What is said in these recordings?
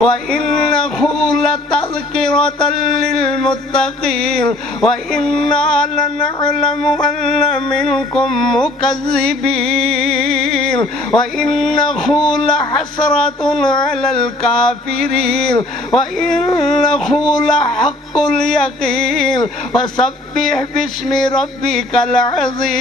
وَإِنَّهُ لَتَذْكِرَةً لِّلْمُتَّقِينَ وَإِنَّا لَنَعْلَمُ أَنَّ مِنكُم مُّكَذِّبِينَ وَإِنَّهُ لَحَسْرَةٌ عَلَى الْكَافِرِينَ وَإِنَّهُ لَحَقُّ الْيَقِينِ فَسَبِّحْ بِاسْمِ رَبِّكَ الْعَظِيمِ۔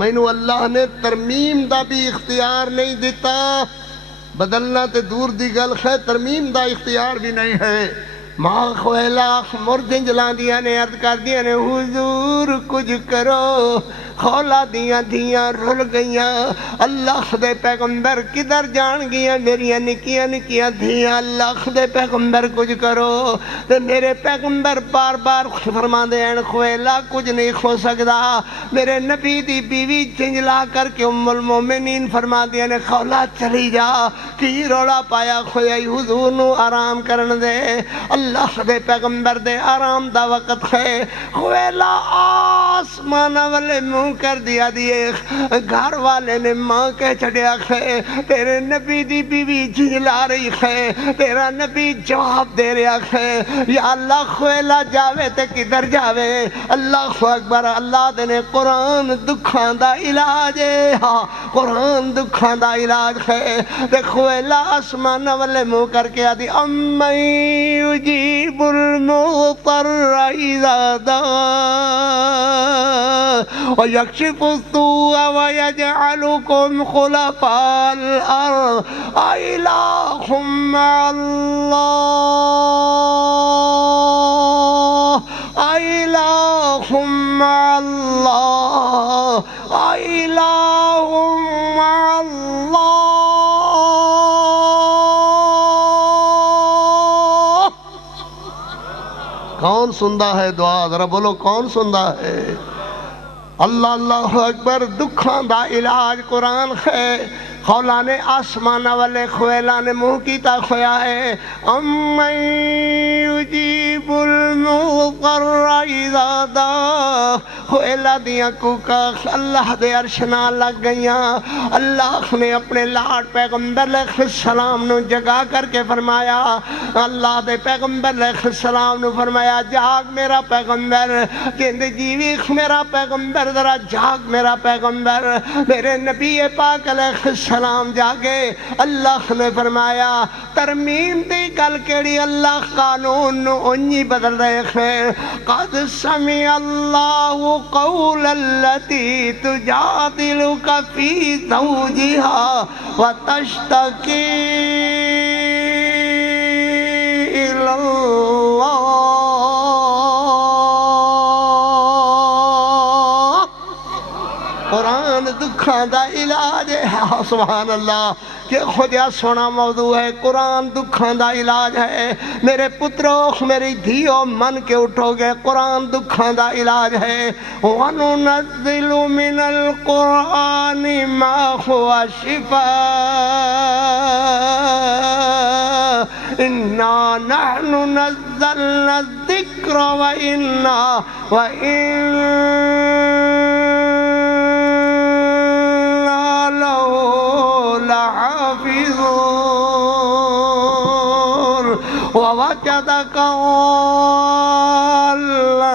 مینو اللہ نے ترمیم دا بھی اختیار نہیں دیتا، بدلنا تے دور دی گل ہے، ترمیم دا اختیار بھی نہیں ہے۔ ماں خویلا مردیں جلان دیا نے عرض کر دیا نے حضور کچھ کرو، خولا دیاں دھیاں رل گئیاں، اللہ دے پیغمبر کدھر جان گیا، میری نکیاں نکیاں دھیاں، اللہ دے پیغمبر کچھ کرو۔ تے میرے پیغمبر بار بار فرما دے ہیں خویلا کچھ نہیں ہو سکتا۔ میرے نبی دی بیوی چنجلا کر کے ام المومنین فرما دیا نے خولا چلی جا، کی رولا پایا خویائی حضور نو آرام کرن دے، اللہ دے پیغمبر دے آرام دا وقت ہے۔ خویلا آسمان والے منہ کر دیا دیے، گھر والے نے ماں کے چھڑیا ہے، تیرے نبی دی بیوی جھلا رہی ہے، تیرا نبی جواب دے رہا ہے، یا اللہ خویلا جاوے تے کدھر جاوے۔ اللہ اکبر، اللہ دے نے قرآن دکھان دا علاج ہے، ہاں قرآن دکھان دا علاج ہے۔ تے خویلا آسمان والے منہ کر کے آدھی امّن یجیب المضطر اذا دعا وَيَكْشِفُ السُّوءَ وَيَجْعَلُكُمْ خُلَفَاءَ الْأَرْضِ أَإِلَٰهٌ مَّعَ اللَّهِ أَإِلَٰهٌ مَّعَ اللَّهِ أَإِلَٰهٌ مَّعَ اللَّهِ۔ کون سندا ہے دعا؟ ذرا بولو کون سندا ہے؟ اللہ اللہ اکبر، دکھاں دا علاج قرآن ہے۔ خولا نے آسمان والے خویلا نے منہ کیتا خویا ہے، امّن یجیب المضطر اذا دعا۔ خویلا دیاں کوکا اللہ دے عرش نال لگ گئیاں۔ اللہ نے اپنے لاڈ پیغمبر علیہ السلام نو جگا کر کے فرمایا، اللہ دے پیغمبر علیہ السلام نو فرمایا جاگ میرا پیغمبر، جند جیوی میرا پیغمبر، ذرا جاگ میرا پیغمبر۔ میرے نبی پاک علیہ السلام جاگے، اللہ نے فرمایا ترمیم دی گل کیڑی، اللہ قانون نو انہی بدل رہے ہیں۔ قد سمع اللہ قول التی تجادلک فی زوجہا وتشتکی الی اللہ۔ قرآن دکھاں دا علاج ہے، سبحان اللہ، کہ خدا سونا موضوع ہے، قرآن دکھاں دا علاج ہے۔ میرے پترو میری دھیو من کے اٹھو گے، قرآن دکھاں دا علاج ہے۔ وَنُنَزِّلُ مِنَ الْقُرْآنِ مَا هُوَ شِفَاءٌ إِنَّا نَحْنُ نَزَّلْنَا الذِّكْرَ وَإِنَّا لَهُ لَحَافِظُونَ۔ وَوَجَدَكَ ضَالًّا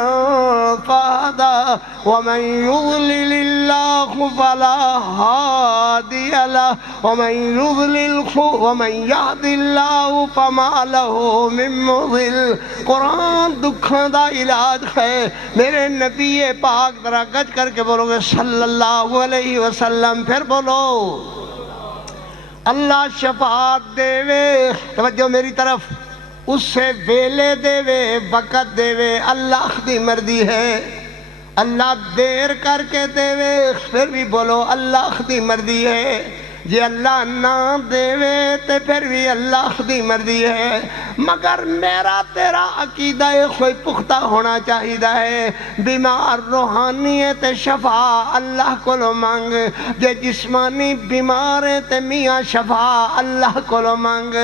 فَهَدَىٰ وَمَن يُضْلِلِ اللَّهُ فَلَا هَادِيَ لَهُ وَمَن يَهْدِ اللَّهُ فَمَا لَهُ مِن مُّضِلٍّ۔ قرآن دکھاں دا علاج ہے۔ میرے نبی پاک ذرا گج کر کے بولو گے صلی اللہ علیہ وسلم، پھر بولو اللہ شفاعت دے وے، توجہ میری طرف، اس سے ویلے دے وے، وقت دے وے، اللہ دی مرضی ہے۔ اللہ دیر کر کے دے وے، پھر بھی بولو اللہ دی مرضی ہے۔ جی اللہ نہ دے وے تے پھر بھی اللہ دی مرضی ہے۔ مگر میرا تیرا عقیدہ کوئی پختہ ہونا چاہیے بیمار روحانیت شفا اللہ کو لو مانگ جے جسمانی بیمار تے میاں شفا اللہ کو لو مانگ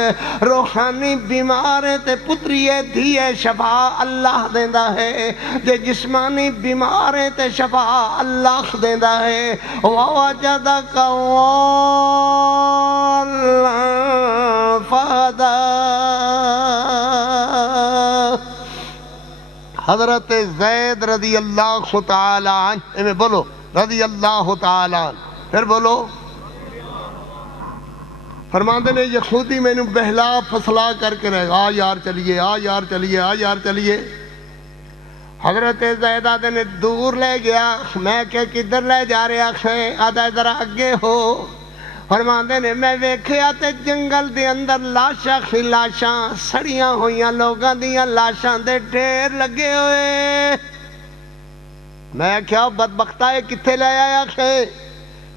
روحانی بیمار تے پتری دھیے شفا اللہ دیندا ہے جے جسمانی بیمار تے شفا اللہ دیندا ہے ووجدک فادا حضرت زید رضی اللہ تعالی عنہ میں بولو رضی اللہ تعالی عنہ پھر بولو فرماندے نے یخودی میں نے بہلا فسلا کر کے رہے آ یار چلیے آ یار چلیے آ یار چلیے حضرت زید آدھے نے دور لے گیا میں کہ کدھر لے جا رہے ہیں آدھا ذرا اگے ہو فرماندے نے میں ویکھیا تے جنگل دے اندر لاشاں خلاشاں سڑیاں ہوئیاں لوگاں دیاں لاشاں دے ڈھیر لگے ہوئے میں کیا بدبختہ ہے کتھے لے آیا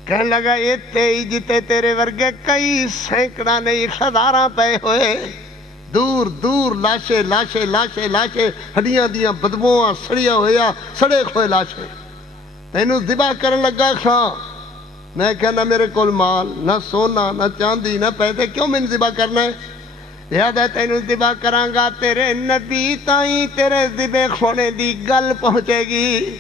کہنے لگا ایتھے ہی جتے تیرے ورگے کئی سینکڑا نہیں ہزاراں پے ہوئے دور دور لاشے لاشے لاشے لاشے ہڈیاں دیاں بدبواں سڑیا ہویا سڑے کھوئے لاشے تینوں ذبح کرن لگا کھاں میں کہنا میرے کول مال نہ سونا نہ چاندی نہ پیسے کیوں میں ذبح کرنا ہے یاد ہے تینوں ذبح کرانگا تیرے نبی تائیں تیرے ذبح کھونے دی گل پہنچے گی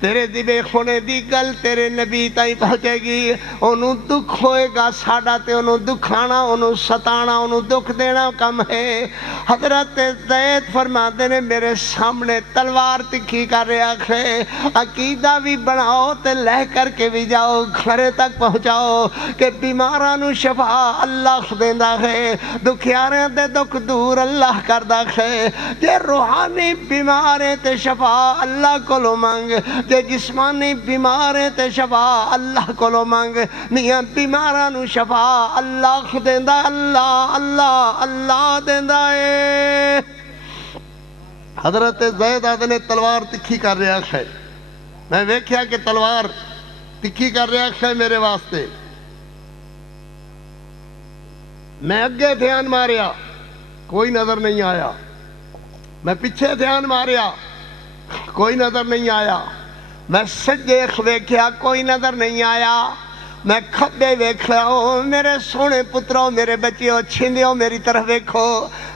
تیرے ذبح کھونے دی گل تیرے نبی تائیں پہنچے گی انہوں دکھ ہوئے گا ساڑا تے انہوں دکھانا انہوں ستانا انہوں دکھ دینا کم ہے حضرت زید فرما دینے میرے سامنے تلوار تکھی کر رہا ہے عقیدہ بھی بناؤ تے لہ کر کے بھی جاؤ گھرے تک پہنچاؤ کہ بیمارانو شفا اللہ دیندہ ہے دکھیاریں دے دکھ دور اللہ کردہ ہے جے روحانی بیماریں تے شفا اللہ کو لو مانگ جے جسمانی بیماریں تے شفا اللہ کو لو مانگ میاں بیمارانو شفا اللہ دیندہ اللہ اللہ اللہ دیندہ ہے حضرت زید آدھے نے تلوار تکھی کر رہا ہے میں ویکھیا کہ تلوار تکھی کر رہا ہے میرے واسطے میں اگے دھیان ماریا کوئی نظر نہیں آیا میں پیچھے دھیان ماریا کوئی نظر نہیں آیا میں سجے ویکھیا کوئی نظر نہیں آیا میں کھبے ویکھیا میرے سونے پتروں میرے بچیوں چھندیوں میری طرف ویکھو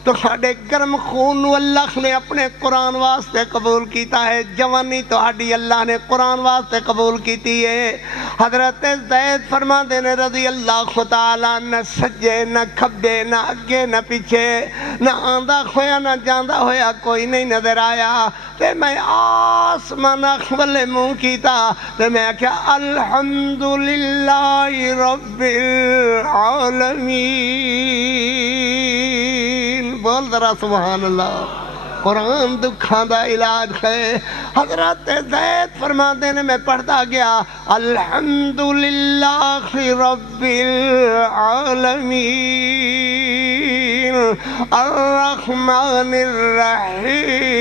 تو ساڑھے گرم خون اللہ نے اپنے قرآن واسطے قبول کیتا ہے جوانی تو ہاڑی اللہ نے قرآن واسطے قبول کیتی ہے حضرت زید فرما دینے رضی اللہ تعالیٰ نہ سجے نہ کھبے نہ اگے نہ پیچھے نہ آندہ ہویا نہ جاندہ ہویا کوئی نہیں نظر آیا تے میں آسمان اخبل منہ کیتا تے میں کیا الحمدللہ رب العالمین بول ذرا سبحان اللہ قرآن دکھاں دا علاج ہے حضرت زید فرما دینے میں پڑھتا گیا الحمدللہ رب العالمین الرحمن الرحیم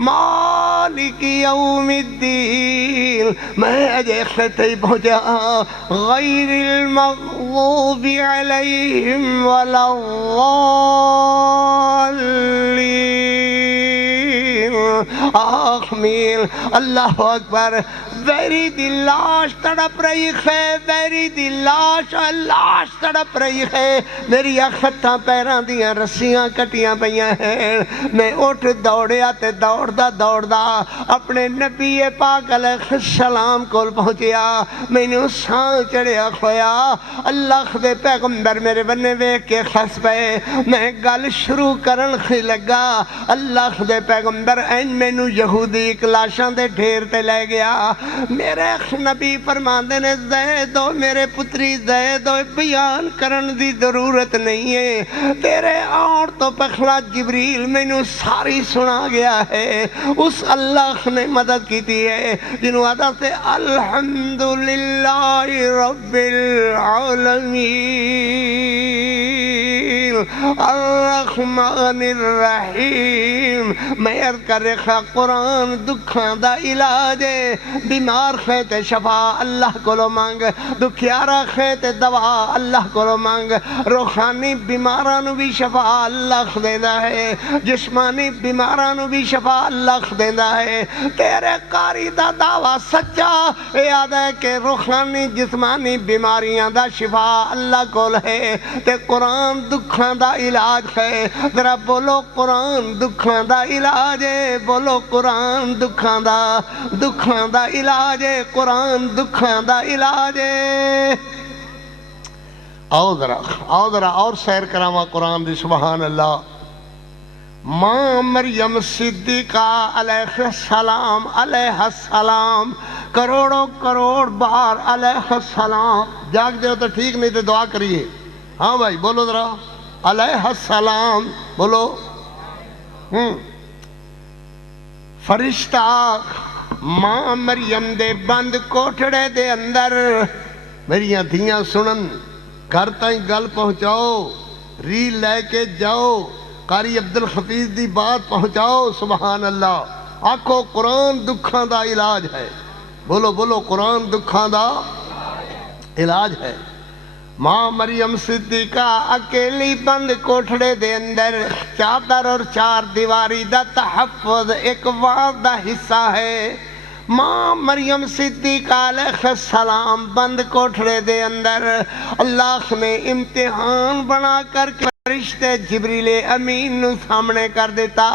مالک یوم الدین میں اجے خطے پہنچا غیر المغضوب علیہم ولا الضالین آمین اللہ اکبر ویری دی لاش تڑپ رہی ہے ویری دی لاش تڑپ رہی ہے میری خطاں پیران دیاں رسیاں کٹیاں پہیاں ہیں میں اٹھ دوڑیا تے دوڑدا اپنے نبی پاک علیہ السلام کو پہنچیا میں نے سان چڑھیا کھویا اللہ دے پیغمبر میرے بنے ویک کے خس پہ میں گل شروع کرن خی لگا اللہ دے پیغمبر این میں نو یہودی کلاشاں دے ڈھیر تے لے گیا میرے نبی فرماندے نے زیدو میرے پتری زیدو بیان کرن دی ضرورت نہیں ہے تیرے اور تو پخلا جبریل میں نو ساری سنا گیا ہے اس اللہ نے مدد کی تھی ہے جنہوں آدھا سے الحمدللہ رب العالمین الرحمن الرحیم. میں عرض کر رہا قرآن دکھاں دا علاج ہے. بیمار ہے تے شفا اللہ کولو مانگ, دکھیارا ہے تے دوا اللہ کولو مانگ. روحانی بیمارانو بھی شفا اللہ دیندا ہے, جسمانی بیمارانو بھی شفا اللہ دیندا ہے. تیرے قاری دا دعویٰ سچا یاد ہے کہ روحانی جسمانی بیماریاں دا شفا اللہ کول ہے تے قرآن دکھاں دا علاج ہے. ذرا بولو قرآن دکھاں دا علاج ہے, بولو قرآن دکھاں دا علاج ہے, قرآن دکھاں دا علاج ہے. آؤ ذرا اور سیر کراما قرآن دی. سبحان اللہ. ماں مریم صدیقہ علیہ السلام کروڑوں کروڑ بار علیہ السلام. جاگ دے ہو تو ٹھیک, نہیں تو دعا کریے. ہاں بھائی بولو ذرا علیہ السلام بولو. فرشتہ ماں مریم دے بند کوٹھڑے دے اندر میریاں دھیاں سنن, گھر تائیں گل پہنچاؤ, ریل لے کے جاؤ, قاری عبدالحفیظ دی بات پہنچاؤ. سبحان اللہ. آکھو قرآن دکھاں دا علاج ہے. بولو قرآن دکھاں دا علاج ہے. ماں مریم صدیقہ اکیلی بند کوٹھڑے دے اندر, چادر اور چار دیواری دا تحفظ ایک وعد دا حصہ ہے. ماں مریم صدیقہ علیہ السلام بند کوٹھڑے دے اندر اللہ نے امتحان بنا کر فرشتے جبریل امین نو سامنے کر دیتا.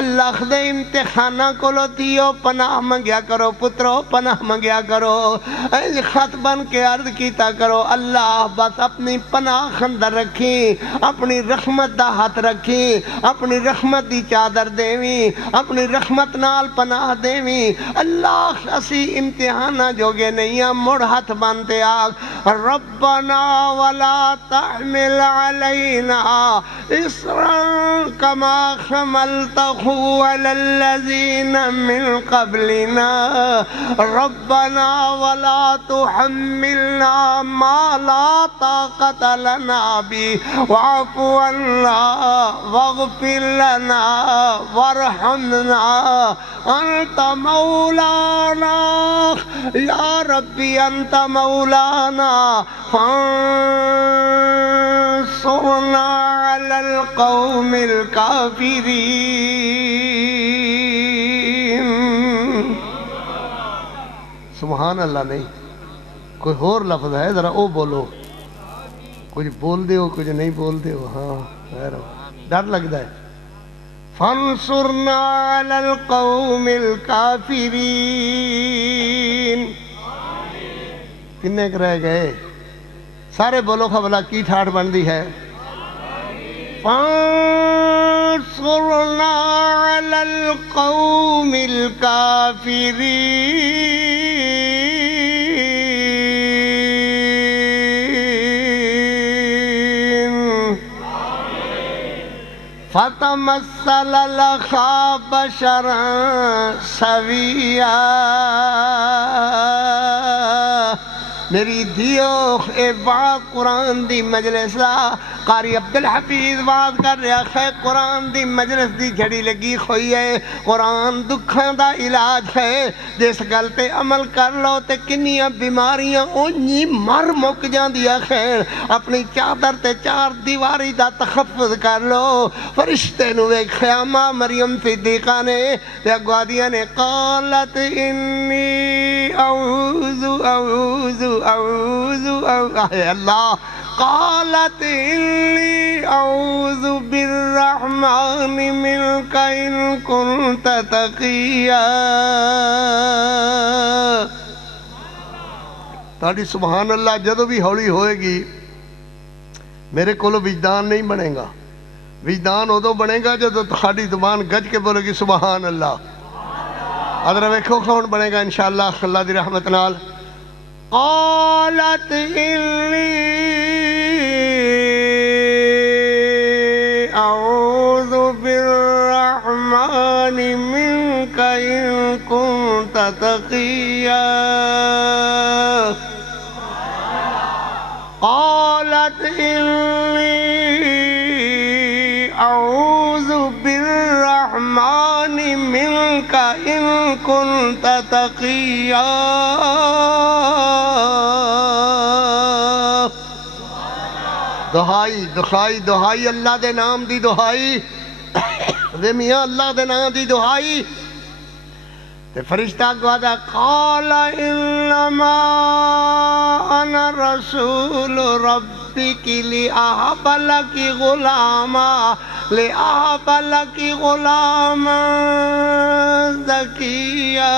اللہ دے امتحانہ کو لو دیو پناہ منگیا کرو پترو, پناہ منگیا کرو. اے خط بن کے عرض کیتا کرو اللہ بس اپنی پناہ اندر رکھی, اپنی رحمت دا ہاتھ رکھی, اپنی رحمت دی چادر دیویں, اپنی رحمت نال پناہ دیویں. اللہ اسی امتحانہ جوگے نہیں ہیں, مڑ ہاتھ بنتے آگ ربنا ولا تحمل علینا اسرا کما حملته على الذین من قبلنا ربنا ولا تحملنا ما لا طاقة لنا به واعف عنا واغفر لنا وارحمنا انت مولانا یا ربی انت مولانا فانصرنا علی القوم الکافرین. سبحان اللہ. نہیں کوئی اور لفظ ہے ذرا او بولو, کچھ بول دے ہو کچھ نہیں بول دے ہو. ہاں ڈر لگتا ہے. فانصرنا علی القوم الکافرین. کنے رہ گئے سارے بولو خبلا کی ٹھاٹ بندی ہے. فانصرنا علی القوم الکافرین. فتمثل لها بشرا سویا. میری دیو اے بات قرآن دی مجلس لا, قاری عبدالحفیظ بات کر رہا ہے. قرآن دی مجلس دی جھڑی لگی ہوئی ہے. قرآن دکھاں دا علاج ہے. جس گل تے عمل کر لو تے کنیاں بیماریاں اونی مر مک جاندیاں خیر. اپنی چادر تے چار دیواری دا تحفظ کر لو. فرشتے نو ویکھیا ماں مریم صدیقہ نے تے اگوادیاں نے قالت انی اعوذ اللہ قالت انی اعوذ بالرحمن منک ان کنت تقیا. تاڑی سبحان اللہ جدو بھی ہولی ہوئے گی میرے کولو وجدان نہیں بنے گا. وجدان ادو بنے گا جدو تھاڑی زبان گج کے بولے گی سبحان اللہ. ادھر ویکھو کون بنے گا انشاءاللہ اللہ دی رحمت نال. قالت انی اعوذ بالرحمن منک ان کنت تقیا. قالت انی كنت تقيا دہائی دہائی دہائی اللہ دے نام دی دہائی دے میاں اللہ دے نام دی دہائی تے فرشتہ گوادا قال انما انا رسول ربک لأہب لکی غلاما لأہب لکی غلاما زکیا